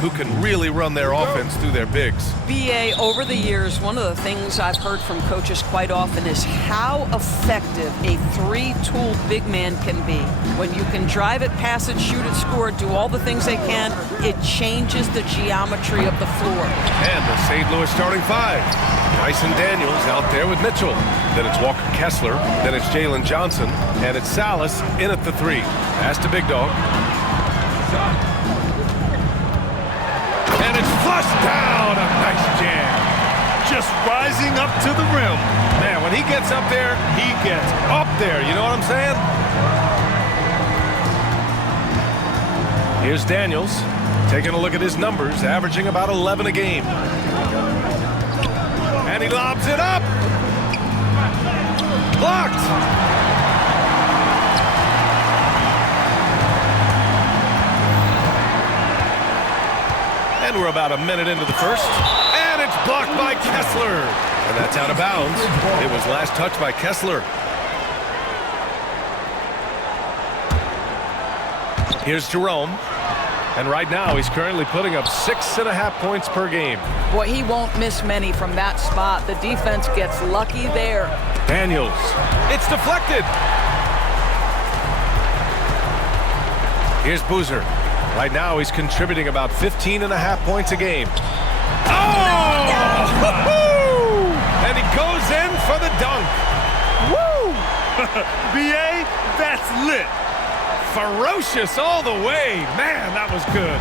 who can really run their offense through their bigs. BA, over the years, one of the things I've heard from coaches quite often is how effective a three-tooled big man can be. When you can drive it, pass it, shoot it, score it, do all the things they can, it changes the geometry of the floor. And the St. Louis starting five. Bryson Daniels out there with Mitchell. Then it's Walker Kessler. Then it's Jalen Johnson. And it's Salas in at the three. Pass to Big Dog. And it's flushed down. A nice jam. Just rising up to the rim. Man, when he gets up there, he gets up there. You know what I'm saying? Here's Daniels. Taking a look at his numbers, averaging about 11 a game. And he lobs it up. Blocked. And we're about a minute into the first. And it's blocked by Kessler. And that's out of bounds. It was last touched by Kessler. Here's Jerome. And right now, he's currently putting up 6.5 points per game. Boy, he won't miss many from that spot. The defense gets lucky there. Daniels. It's deflected. Here's Boozer. Right now, he's contributing about 15.5 points a game. Oh! And he goes in for the dunk. Woo! BA, that's lit. Ferocious all the way. Man, that was good.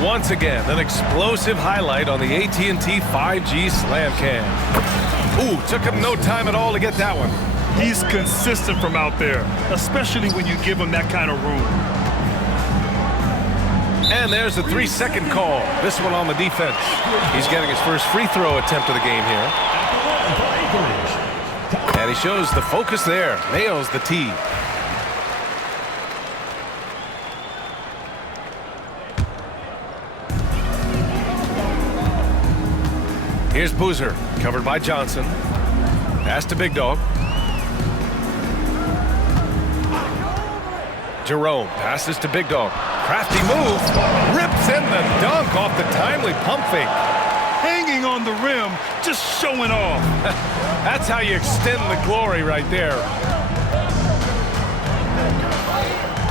Once again, an explosive highlight on the AT&T 5G Slam Cam. Ooh, took him no time at all to get that one. He's consistent from out there, especially when you give him that kind of room. And there's the 3-second call. This one on the defense. He's getting his first free throw attempt of the game here. And he shows the focus there. Nails the tee. Here's Boozer, covered by Johnson. Pass to Big Dog. Jerome passes to Big Dog. Crafty move. Rips in the dunk off the timely pump fake. Hanging on the rim, just showing off. That's how you extend the glory right there.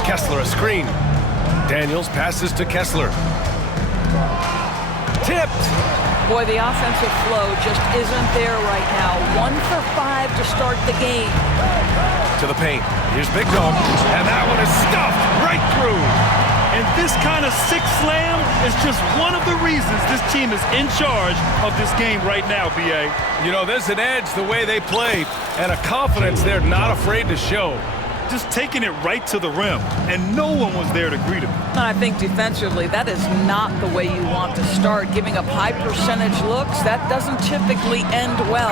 Kessler a screen. Daniels passes to Kessler. Tipped. Boy, the offensive flow just isn't there right now. 1 for 5 to start the game. To the paint. Here's Big Dog. And that one is stuffed right through. And this kind of six slam is just one of the reasons this team is in charge of this game right now, BA. You know, there's an edge the way they play and a confidence they're not afraid to show. Just taking it right to the rim, and no one was there to greet him. I think defensively, that is not the way you want to start. Giving up high percentage looks, that doesn't typically end well.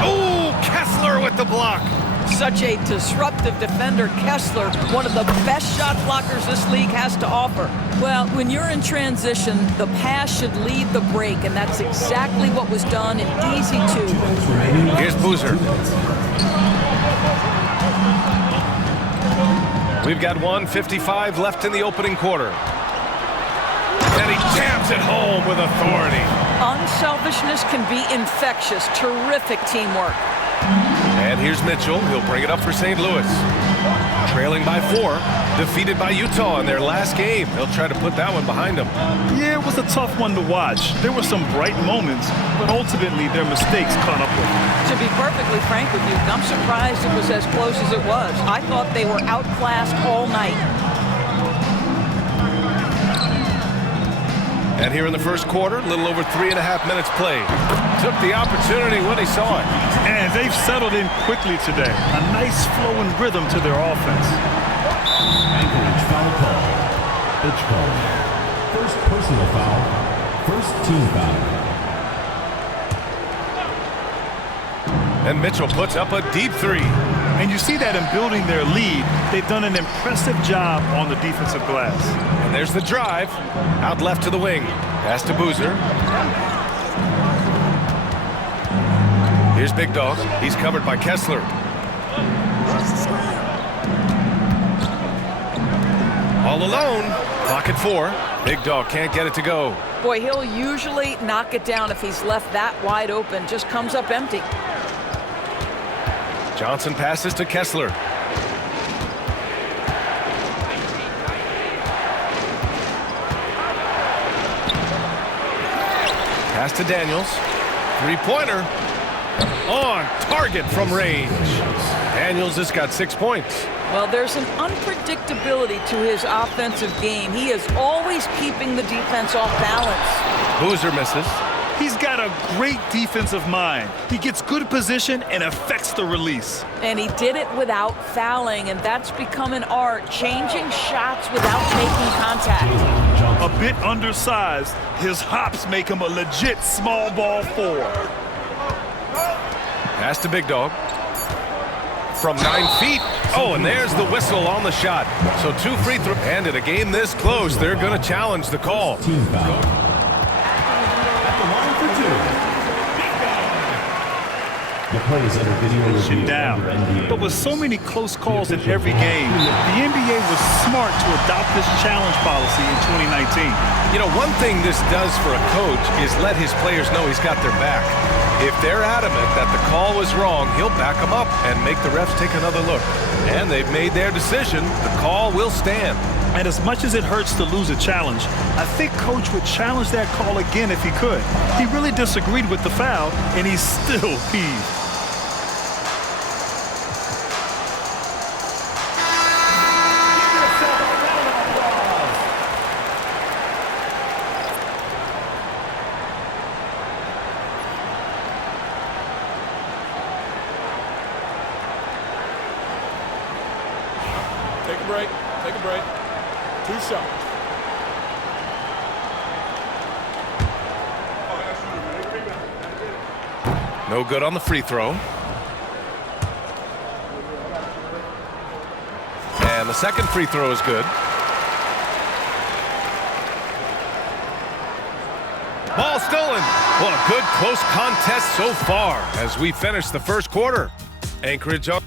Oh, Kessler with the block. Such a disruptive defender, Kessler, one of the best shot blockers this league has to offer. Well, when you're in transition, the pass should lead the break, and that's exactly what was done in Easy 2. Here's Boozer. We've got 1:55 left in the opening quarter. And he jams it home with authority. Unselfishness can be infectious. Terrific teamwork. And here's Mitchell. He'll bring it up for St. Louis. Trailing by 4. Defeated by Utah in their last game. They'll try to put that one behind them. Yeah, it was a tough one to watch. There were some bright moments, but ultimately their mistakes caught up with them. To be perfectly frank with you, I'm surprised it was as close as it was. I thought they were outclassed all night. And here in the first quarter, a little over 3.5 minutes played. Took the opportunity when he saw it. And they've settled in quickly today. A nice flowing rhythm to their offense. Anchorage foul call. Pitch call. First personal foul. First team foul. And Mitchell puts up a deep three. And you see that in building their lead, they've done an impressive job on the defensive glass. And there's the drive. Out left to the wing. Pass to Boozer. Here's Big Dog. He's covered by Kessler. All alone. Clock at 4. Big dog can't get it to go. Boy, he'll usually knock it down if he's left that wide open. Just comes up empty. Johnson passes to Kessler. Pass to Daniels. Three-pointer. On target from range. Daniels has got 6 points. Well, there's an unpredictability to his offensive game. He is always keeping the defense off balance. Boozer misses. He's got a great defensive mind. He gets good position and affects the release. And he did it without fouling, and that's become an art, changing shots without making contact. A bit undersized, his hops make him a legit small ball forward. Pass to Big Dog. From 9 feet. Oh, and there's the whistle on the shot. So 2 free throws. And in a game this close, they're going to challenge the call. Team foul. At the line for 2. The play is under video review Down. under NBA. But with so many close calls in every game, the NBA was smart to adopt this challenge policy in 2019. You know, one thing this does for a coach is let his players know he's got their back. If they're adamant that the call was wrong, he'll back them up and make the refs take another look. And they've made their decision. The call will stand. And as much as it hurts to lose a challenge, I think Coach would challenge that call again if he could. He really disagreed with the foul, and he's still peeved. Take a break. Take a break. 2 shots. No good on the free throw. And the second free throw is good. Ball stolen. Well, a good close contest so far as we finish the first quarter. Anchorage up.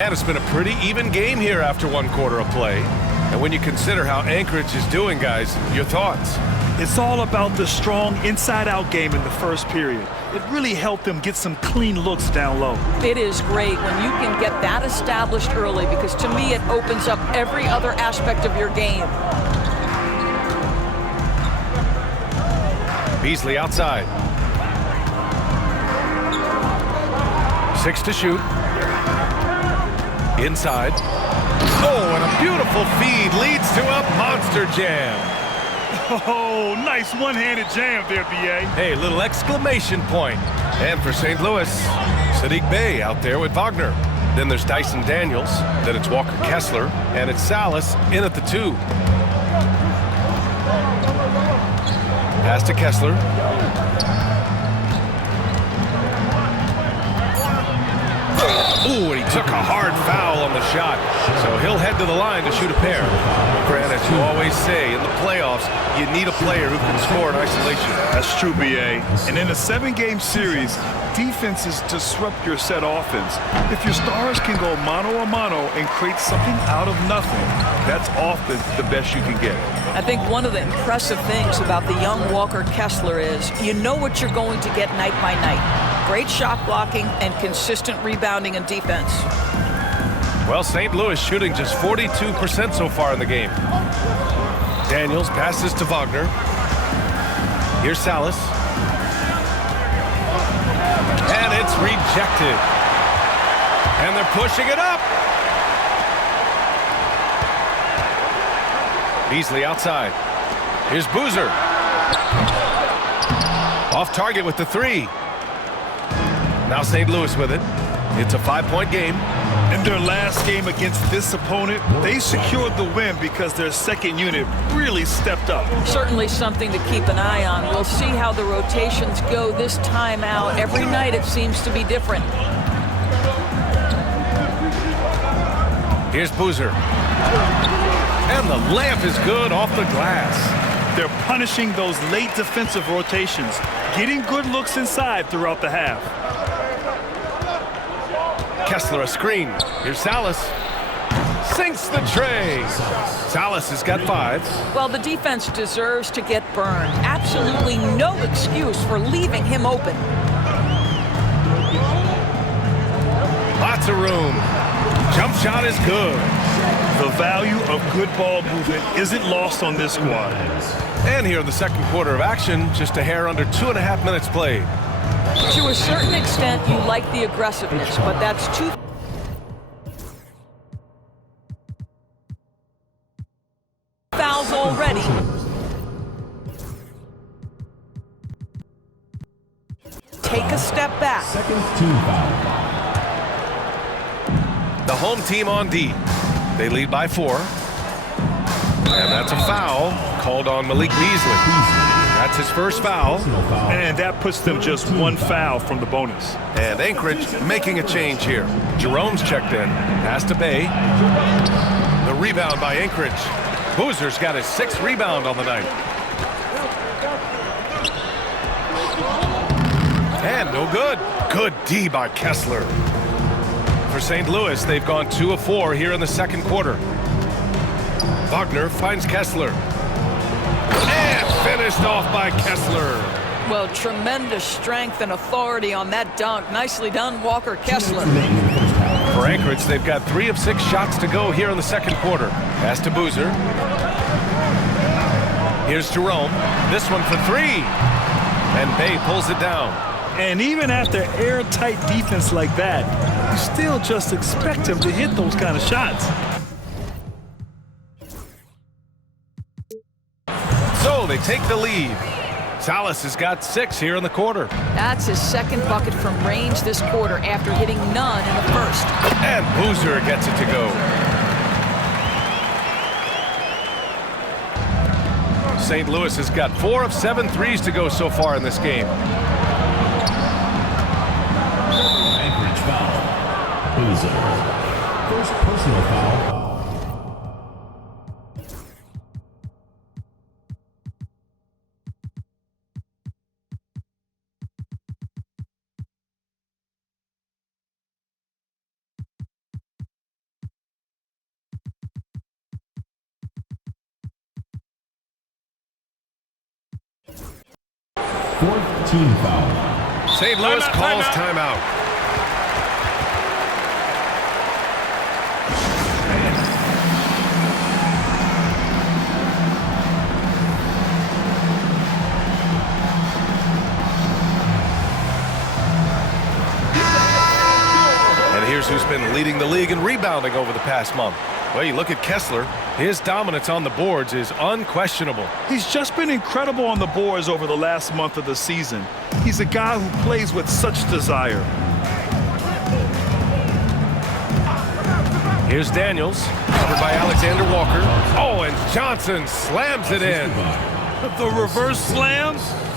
And it's been a pretty even game here after 1 quarter of play. And when you consider how Anchorage is doing, guys, your thoughts? It's all about the strong inside-out game in the first period. It really helped them get some clean looks down low. It is great when you can get that established early because to me it opens up every other aspect of your game. Beasley outside. 6 to shoot. Inside. Oh, and a beautiful feed leads to a monster jam. Oh, nice one-handed jam there, BA. Hey, little exclamation point. And for St. Louis, Sadiq Bey out there with Wagner. Then there's Dyson Daniels. Then it's Walker Kessler. And it's Salas in at the 2. Pass to Kessler. Ooh, and he took a hard foul on the shot. So he'll head to the line to shoot a pair. Grant, as you always say, in the playoffs, you need a player who can score in isolation. That's true, BA. And in a 7-game series, defenses disrupt your set offense. If your stars can go mano-a-mano and create something out of nothing, that's often the best you can get. I think one of the impressive things about the young Walker Kessler is you know what you're going to get night by night. Great shot blocking and consistent rebounding and defense. Well, St. Louis shooting just 42% so far in the game. Daniels passes to Wagner. Here's Salas. And it's rejected. And they're pushing it up. Beasley outside. Here's Boozer. Off target with the 3. Now St. Louis with it. It's a 5-point game. In their last game against this opponent, they secured the win because their second unit really stepped up. Certainly something to keep an eye on. We'll see how the rotations go this time out. Every night it seems to be different. Here's Boozer. And the layup is good off the glass. They're punishing those late defensive rotations, getting good looks inside throughout the half. Kessler a screen. Here's Salas. Sinks the tray. Salas has got 5. Well, the defense deserves to get burned. Absolutely no excuse for leaving him open. Lots of room. Jump shot is good. The value of good ball movement isn't lost on this squad. And here in the second quarter of action, just a hair under 2.5 minutes played. To a certain extent, you like the aggressiveness, but that's too... fouls already. Take a step back. Second team foul. The home team on D. They lead by 4. And that's a foul called on Malik Beasley. That's his first foul. And that puts them just 1 foul from the bonus. And Anchorage making a change here. Jerome's checked in. Pass to Bay. The rebound by Anchorage. Boozer's got his 6th rebound on the night. And no good. Good D by Kessler. For St. Louis, they've gone 2 of 4 here in the second quarter. Wagner finds Kessler. And finished off by Kessler. Well, tremendous strength and authority on that dunk. Nicely done, Walker Kessler. For Anchorage, they've got 3 of 6 shots to go here in the second quarter. Pass to Boozer. Here's Jerome. This one for 3. And Bay pulls it down. And even after airtight defense like that, you still just expect him to hit those kind of shots. So they take the lead. Salas has got 6 here in the quarter. That's his 2nd bucket from range this quarter after hitting none in the first. And Boozer gets it to go. St. Louis has got 4 of 7 threes to go so far in this game. Anchorage foul. Boozer. First personal foul. Fourth team foul. St. Louis calls timeout. And here's who's been leading the league in rebounding over the past month. Well, you look at Kessler. His dominance on the boards is unquestionable. He's just been incredible on the boards over the last month of the season. He's a guy who plays with such desire. Here's Daniels, covered by Alexander Walker. Oh, and Johnson slams it in. The reverse slam,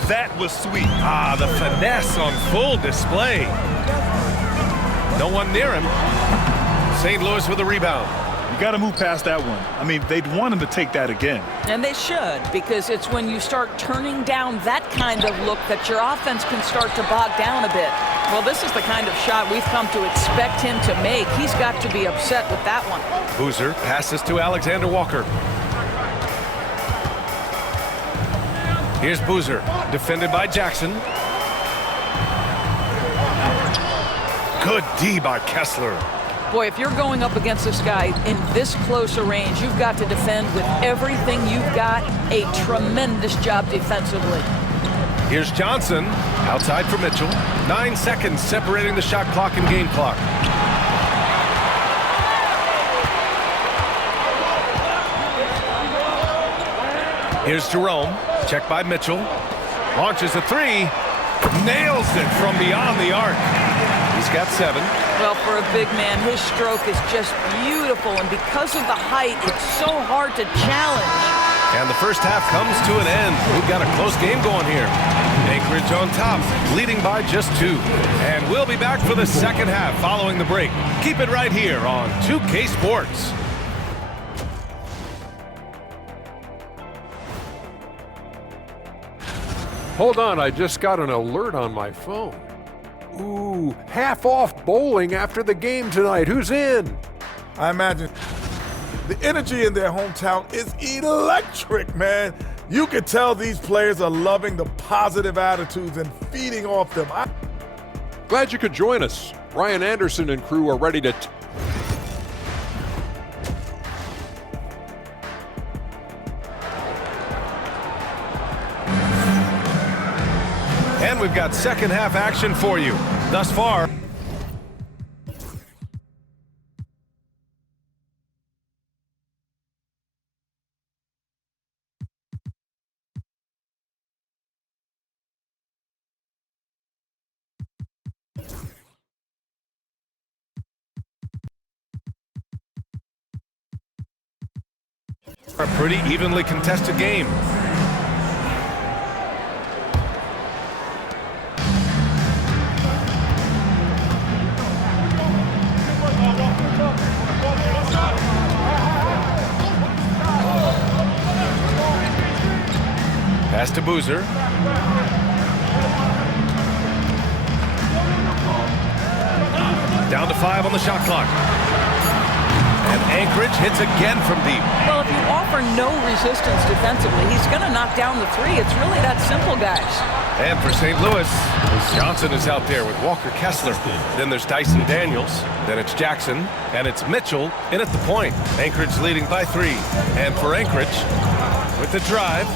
that was sweet. Ah, the finesse on full display. No one near him. St. Louis with a rebound. You got to move past that one. I mean, they'd want him to take that again. And they should, because it's when you start turning down that kind of look that your offense can start to bog down a bit. Well, this is the kind of shot we've come to expect him to make. He's got to be upset with that one. Boozer passes to Alexander Walker. Here's Boozer, defended by Jackson. Good D by Kessler. Boy, if you're going up against this guy in this close a range, you've got to defend with everything you've got. A tremendous job defensively. Here's Johnson, outside for Mitchell. 9 seconds separating the shot clock and game clock. Here's Jerome, checked by Mitchell. Launches a 3, nails it from beyond the arc. He's got 7. Well, for a big man, his stroke is just beautiful, and because of the height, it's so hard to challenge. And the first half comes to an end. We've got a close game going here. Anchorage on top, leading by just 2. And we'll be back for the second half following the break. Keep it right here on 2K Sports. Hold on, I just got an alert on my phone. Ooh, half off bowling after the game tonight. Who's in? I imagine the energy in their hometown is electric, man. You can tell these players are loving the positive attitudes and feeding off them. Glad you could join us. Ryan Anderson and crew are ready to... And we've got second half action for you. Thus far, a pretty evenly contested game. Pass to Boozer. Down to 5 on the shot clock. And Anchorage hits again from deep. Well, if you offer no resistance defensively, he's going to knock down the 3. It's really that simple, guys. And for St. Louis, Johnson is out there with Walker Kessler. Then there's Dyson Daniels. Then it's Jackson. And it's Mitchell in at the point. Anchorage leading by 3. And for Anchorage, with the drive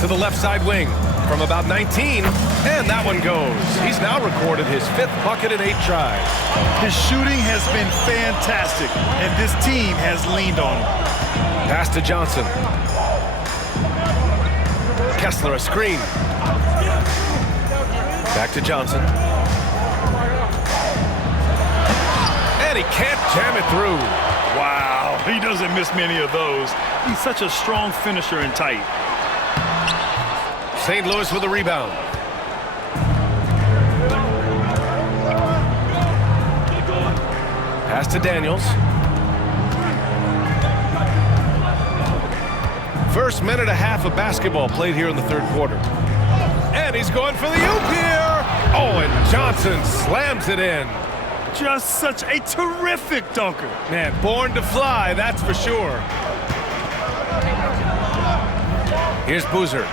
to the left side wing from about 19. And that one goes. He's now recorded his 5th bucket in 8 tries. His shooting has been fantastic, and this team has leaned on him. Pass to Johnson. Kessler a screen. Back to Johnson. And he can't jam it through. Wow, he doesn't miss many of those. He's such a strong finisher and tight. St. Louis with a rebound. Pass to Daniels. First minute and a half of basketball played here in the third quarter. And he's going for the oop here. Oh, and Johnson slams it in. Just such a terrific dunker. Man, born to fly, that's for sure. Here's Boozer.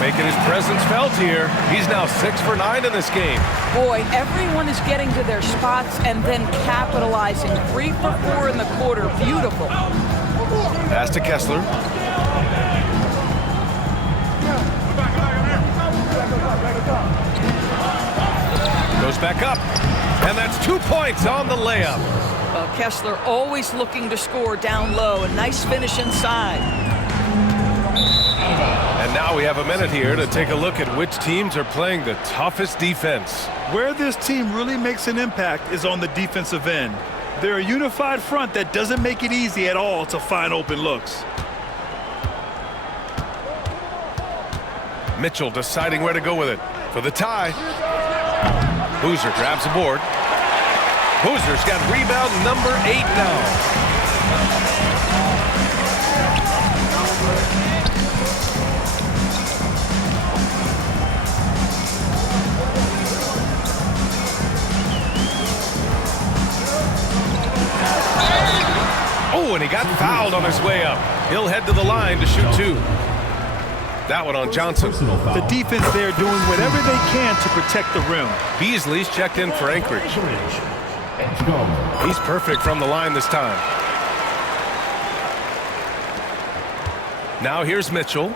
Making his presence felt here. He's now 6 for 9 in this game. Boy, everyone is getting to their spots and then capitalizing. 3 for 4 in the quarter. Beautiful. Pass to Kessler. Goes back up. And that's 2 points on the layup. Kessler always looking to score down low. A nice finish inside. And now we have a minute here to take a look at which teams are playing the toughest defense. Where this team really makes an impact is on the defensive end. They're a unified front that doesn't make it easy at all to find open looks. Mitchell deciding where to go with it for the tie. Boozer grabs the board. Boozer's got rebound number 8 now. Oh, and he got fouled on his way up. He'll head to the line to shoot 2. That one on Johnson. The defense there doing whatever they can to protect the rim. Beasley's checked in for Anchorage. He's perfect from the line this time. Now here's Mitchell.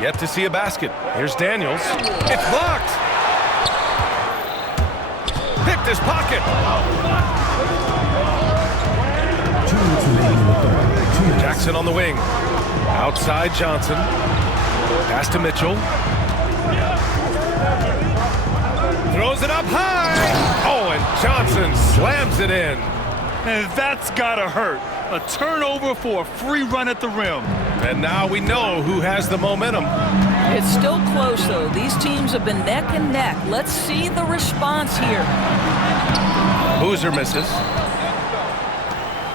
Yet to see a basket. Here's Daniels. It's blocked. Picked his pocket. Jackson on the wing. Outside Johnson. Pass to Mitchell. throws it up high. Oh, and Johnson slams it in. And that's gotta hurt. A turnover for a free run at the rim. And now we know who has the momentum. It's still close, though. These teams have been neck and neck. Let's see the response here. Boozer misses.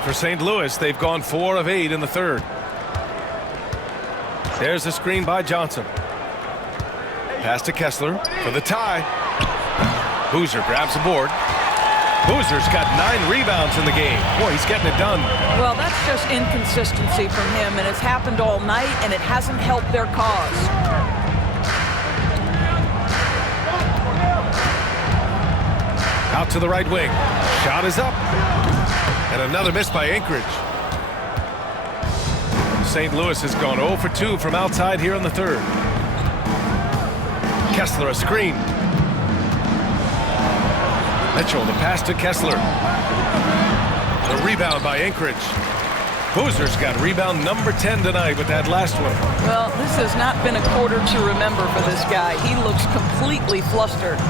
For St. Louis, they've gone 4 of 8 in the third. There's a screen by Johnson. Pass to Kessler for the tie. Boozer grabs the board. Boozer's got 9 rebounds in the game. Boy, he's getting it done. Well, that's just inconsistency from him, and it's happened all night, and it hasn't helped their cause. Out to the right wing. Shot is up. And another miss by Anchorage. St. Louis has gone 0 for 2 from outside here in the third. Kessler a screen. Mitchell, the pass to Kessler. The rebound by Anchorage. Boozer's got rebound number 10 tonight with that last one. Well, this has not been a quarter to remember for this guy. He looks completely flustered.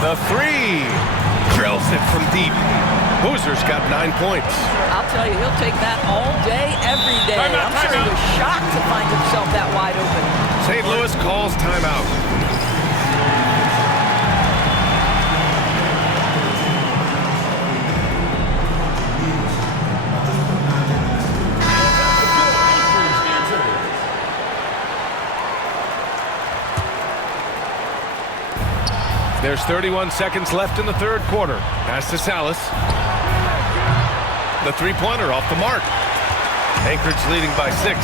The three. Drills it from deep. Boozer's got 9 points. I'll tell you, he'll take that all day, every day. I'm sure he was shocked to find himself that wide open. St. Louis calls timeout. There's 31 seconds left in the third quarter. Pass to Salas. The three-pointer off the mark. Anchorage leading by 6.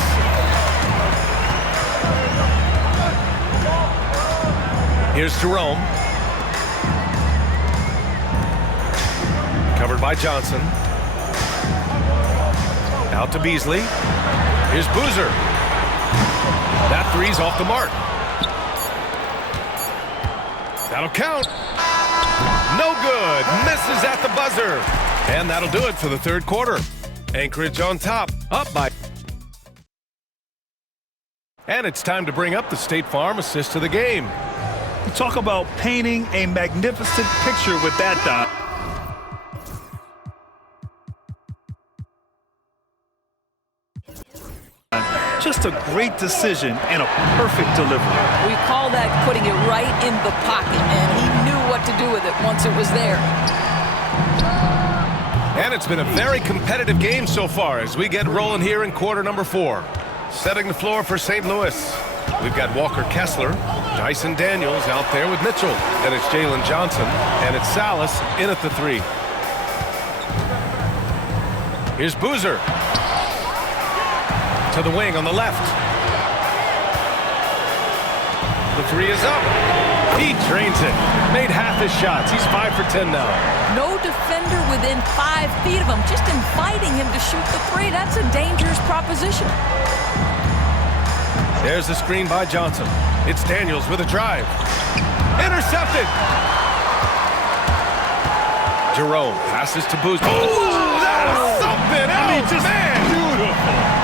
Here's Jerome. Covered by Johnson. Out to Beasley. Here's Boozer. That three's off the mark. That'll count. No good. Misses at the buzzer. And that'll do it for the third quarter. Anchorage on top. Up by. And it's time to bring up the State Farm assist of the game. Talk about painting a magnificent picture with that, Doc. Just a great decision and a perfect delivery. We call that putting it right in the pocket, and he knew what to do with it once it was there. And it's been a very competitive game so far as we get rolling here in quarter number 4. Setting the floor for St. Louis. We've got Walker Kessler, Dyson Daniels out there with Mitchell. Then it's Jalen Johnson, and it's Salas in at the 3. Here's Boozer. To the wing on the left. The 3 is up. He drains it. Made half his shots. He's 5 for 10 now. No defender within 5 feet of him, just inviting him to shoot the 3. That's a dangerous proposition. There's the screen by Johnson. It's Daniels with a drive. Intercepted. Jerome passes to Boozer. Oh, that was something else, just man. Beautiful.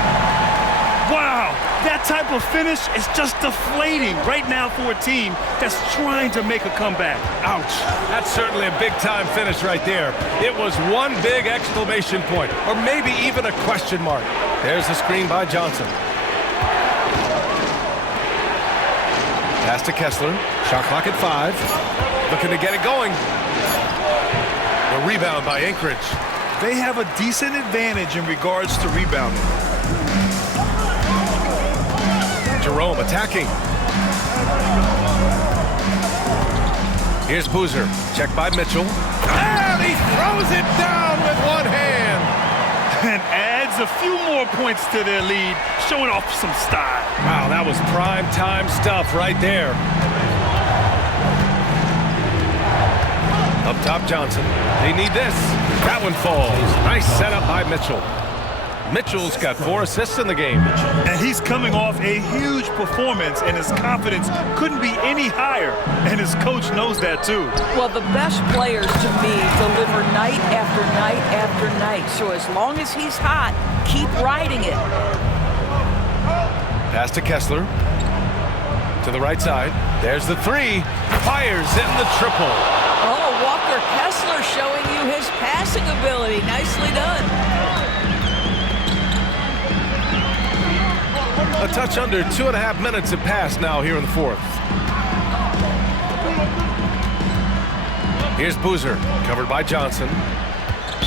Wow, that type of finish is just deflating right now for a team that's trying to make a comeback. Ouch. That's certainly a big-time finish right there. It was one big exclamation point, or maybe even a question mark. There's the screen by Johnson. Pass to Kessler. Shot clock at 5. Looking to get it going. The rebound by Anchorage. They have a decent advantage in regards to rebounding. Jerome attacking. Here's Boozer. Checked by Mitchell. And he throws it down with one hand. And adds a few more points to their lead, showing off some style. Wow, that was prime time stuff right there. Up top, Johnson. They need this. That one falls. Nice setup by Mitchell. Mitchell's got 4 assists in the game. And he's coming off a huge performance, and his confidence couldn't be any higher. And his coach knows that, too. Well, the best players, to me, deliver night after night after night. So as long as he's hot, keep riding it. Pass to Kessler. To the right side. There's the 3. fires in the triple. Oh, Walker Kessler showing you his passing ability. Nicely done. A touch under 2.5 minutes have passed now here in the fourth. Here's Boozer, covered by Johnson.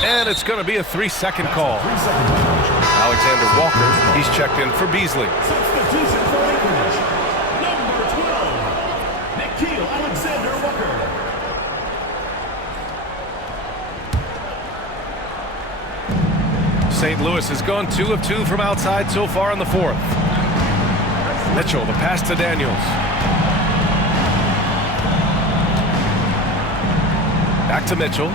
And it's going to be a 3-second call. Alexander Walker, he's checked in for Beasley. Substitution for Anchorage. Number 12, Nikhil Alexander Walker. St. Louis has gone 2 of 2 from outside so far in the fourth. Mitchell, the pass to Daniels. Back to Mitchell.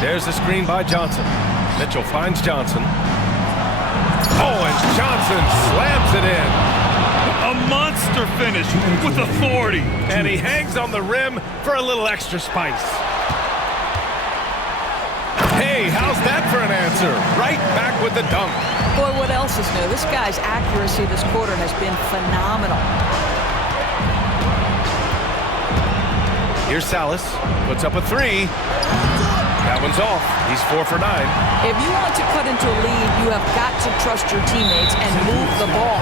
There's the screen by Johnson. Mitchell finds Johnson. Oh, and Johnson slams it in. A monster finish with authority. And he hangs on the rim for a little extra spice. Hey, how's that for an answer? Right back with the dunk. Boy, what else is new? This guy's accuracy this quarter has been phenomenal. Here's Salas. Puts up a 3. That one's off. He's 4 for 9. If you want to cut into a lead, you have got to trust your teammates and move the ball.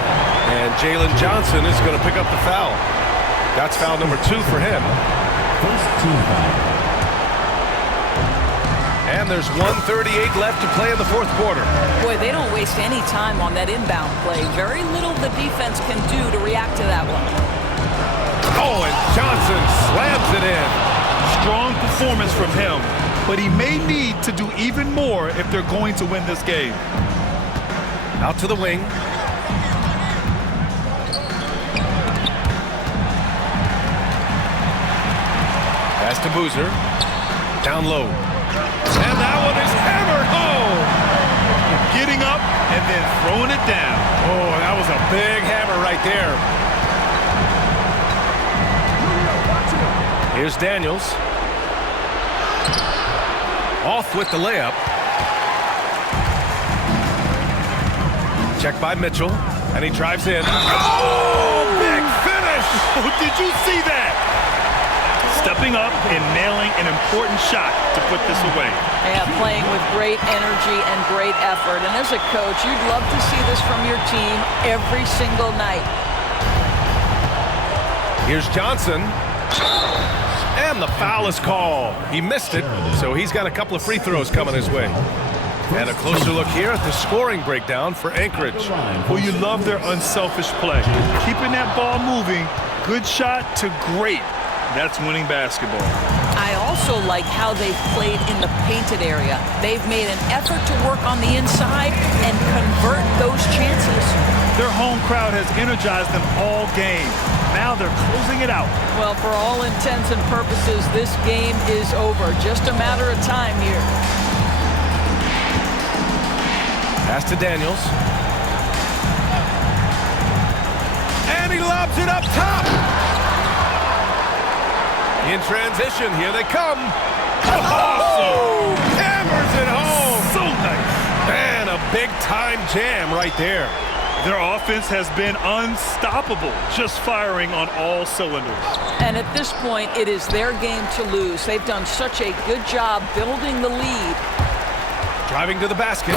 And Jalen Johnson is going to pick up the foul. That's foul number 2 for him. First team foul. And there's 1:38 left to play in the fourth quarter. Boy, they don't waste any time on that inbound play. Very little the defense can do to react to that one. Oh, and Johnson slams it in. Strong performance from him, but he may need to do even more if they're going to win this game. Out to the wing. Pass to Boozer. Down low. And that one is hammered home. Getting up and then throwing it down. Oh, that was a big hammer right there. Here's Daniels. Off with the layup. Checked by Mitchell, and he drives in. Oh, big finish! Oh, did you see that? Stepping up and nailing an important shot to put this away. Yeah, playing with great energy and great effort. And as a coach, you'd love to see this from your team every single night. Here's Johnson. And the foul is called. He missed it, so he's got a couple of free throws coming his way. And a closer look here at the scoring breakdown for Anchorage. Well, you love their unselfish play. Keeping that ball moving, good shot to great. That's winning basketball. I also like how they've played in the painted area. They've made an effort to work on the inside and convert those chances. Their home crowd has energized them all game. Now they're closing it out. Well, for all intents and purposes, this game is over. Just a matter of time here. Pass to Daniels. And he lobs it up top. In transition, here they come. Awesome! Hammers it home. So nice. And a big-time jam right there. Their offense has been unstoppable, just firing on all cylinders. And at this point, it is their game to lose. They've done such a good job building the lead. Driving to the basket.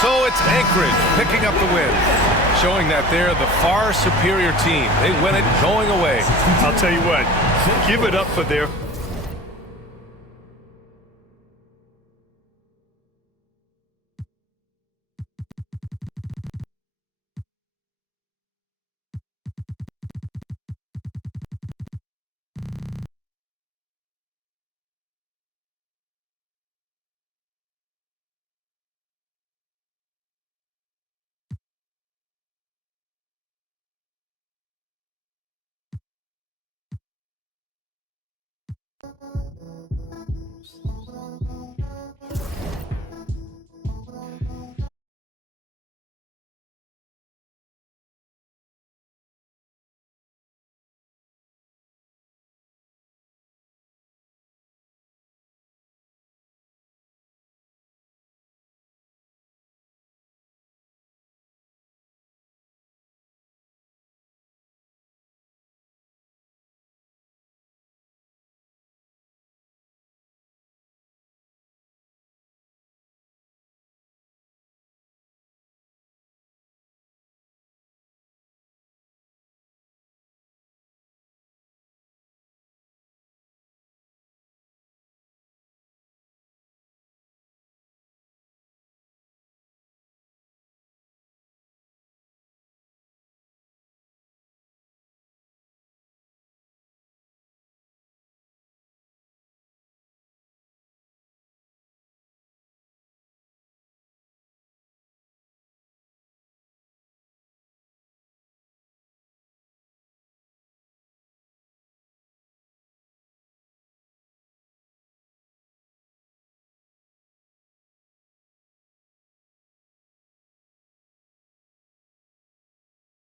So it's Anchorage picking up the win, showing that they're the far superior team. They win it going away. I'll tell you what, give it up for their